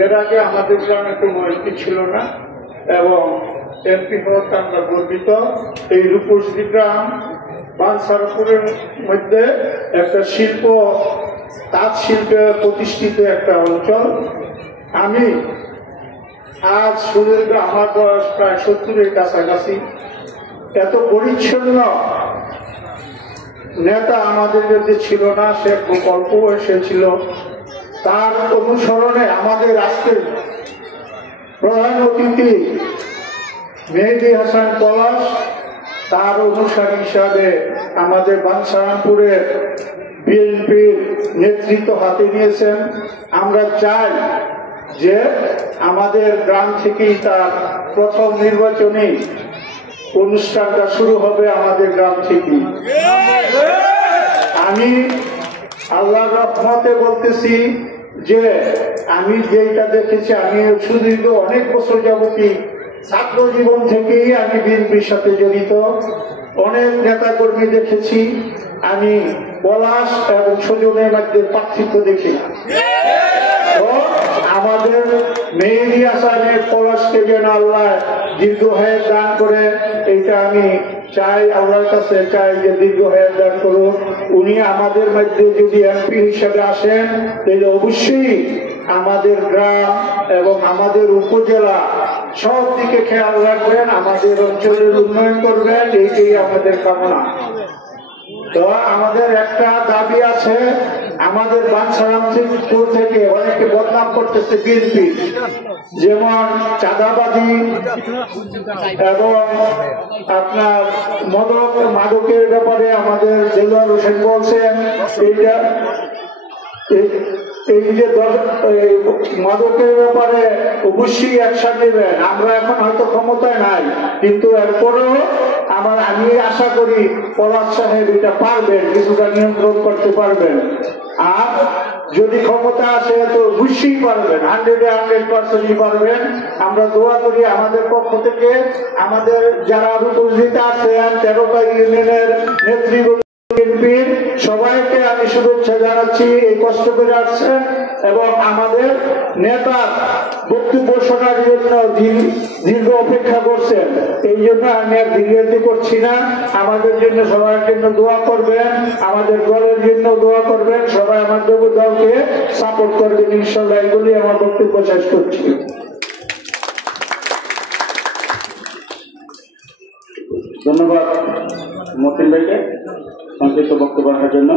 এর আগে আমাদের গ্রামে কোনো এমপি ছিল না এবং এমপি হওয়াতে আমরা গর্বিত। এই রূপসী গ্রাম বাঞ্ছারাপুরের মধ্যে একটা শিল্প, তাঁত শিল্পে প্রতিষ্ঠিত একটা অঞ্চল। আমি আজ সুদীর্ঘ, আমার বয়স প্রায় 70-এর কাছাকাছি। এত পরিচ্ছন্ন নেতা আমাদের মধ্যে ছিল না, সে অল্প বয়সে ছিল। তার অনুসরণে আমাদের আজকের প্রধান অতিথি মেহেদী হাসান পলাশ, তার অনুসারী হিসাবে আমাদের বাঞ্ছারামপুরের বিএনপির নেতৃত্ব হাতে নিয়েছেন। আমরা চাই যে আমাদের গ্রাম থেকেই তার প্রথম নির্বাচনী অনুষ্ঠানটা শুরু হবে আমাদের গ্রাম থেকে। আমি আল্লাহর রহমতে বলতেছি যে আমি যেটা দেখেছি, আমি সুদীর্ঘ অনেক বছর যাবতীয় ছাত্র জীবন থেকেই আমি বিএনপির সাথে জড়িত। অনেক নেতাকর্মী দেখেছি, আমি পলাশ এবং সুজনের মধ্যে পার্থক্য দেখি। আমাদের মেহেদী হাসানের পলাশকে যেন আল্লাহ দীর্ঘ হায়াত দান করে, এইটা আমি চাই, আল্লাহর কাছে চাই যে দীর্ঘ হায়াত দান করুন। উনি আমাদের মধ্যে যদি এমপি হিসেবে আসেন তাহলে অবশ্যই আমাদের গ্রাম এবং আমাদের উপজেলা সব দিকে খেয়াল রাখবেন, আমাদের অঞ্চলের উন্নয়ন করবেন, এইটাই আমাদের কামনা। তো আমাদের একটা দাবি আছে, আমাদের বাঞ্ছারামপুর থেকে অনেকে বদনাম করতেছে বিএনপি, যেমন চাঁদাবাজি এবং আপনার মাদকের ব্যাপারে আমাদের দেলোয়ার হোসেন বলছেন এইটা, এই যে মাদকের ব্যাপারে অবশ্যই অ্যাকশন নেবেন। আমরা এখন হয়তো ক্ষমতায় নাই, কিন্তু এরপরেও আমি আশা করি পলাশ সাহেব এটা পারবেন, কিছুটা নিয়ন্ত্রণ করতে পারবেন। আর যদি ক্ষমতা আসে তো অবশ্যই পারবেন, 100% পারবেন। আমরা দোয়া করি আমাদের পক্ষ থেকে আমাদের যারা উপস্থিত আছেন 13টা ইউনিয়নের নেতৃবৃন্দ সবাইকে আমি শুভেচ্ছা জানাচ্ছি। এই কষ্ট করে আসছেন এবং আমাদের নেতার বক্তব্য শোনার জন্য দীর্ঘ অপেক্ষা করছেন, এই জন্য আমি আর দীর্ঘায়িত করছি না। আমাদের জন্য সবার জন্য দোয়া করবেন, আমাদের দলের জন্য দোয়া করবেন, সবাই আমাদের দলকে সাপোর্ট করবেন ইনশাআল্লাহ। এগুলি আমার বক্তব্য শেষ করছি। ধন্যবাদ মতিন ভাইকে সংক্ষিপ্ত বক্তব্য রাখার জন্য।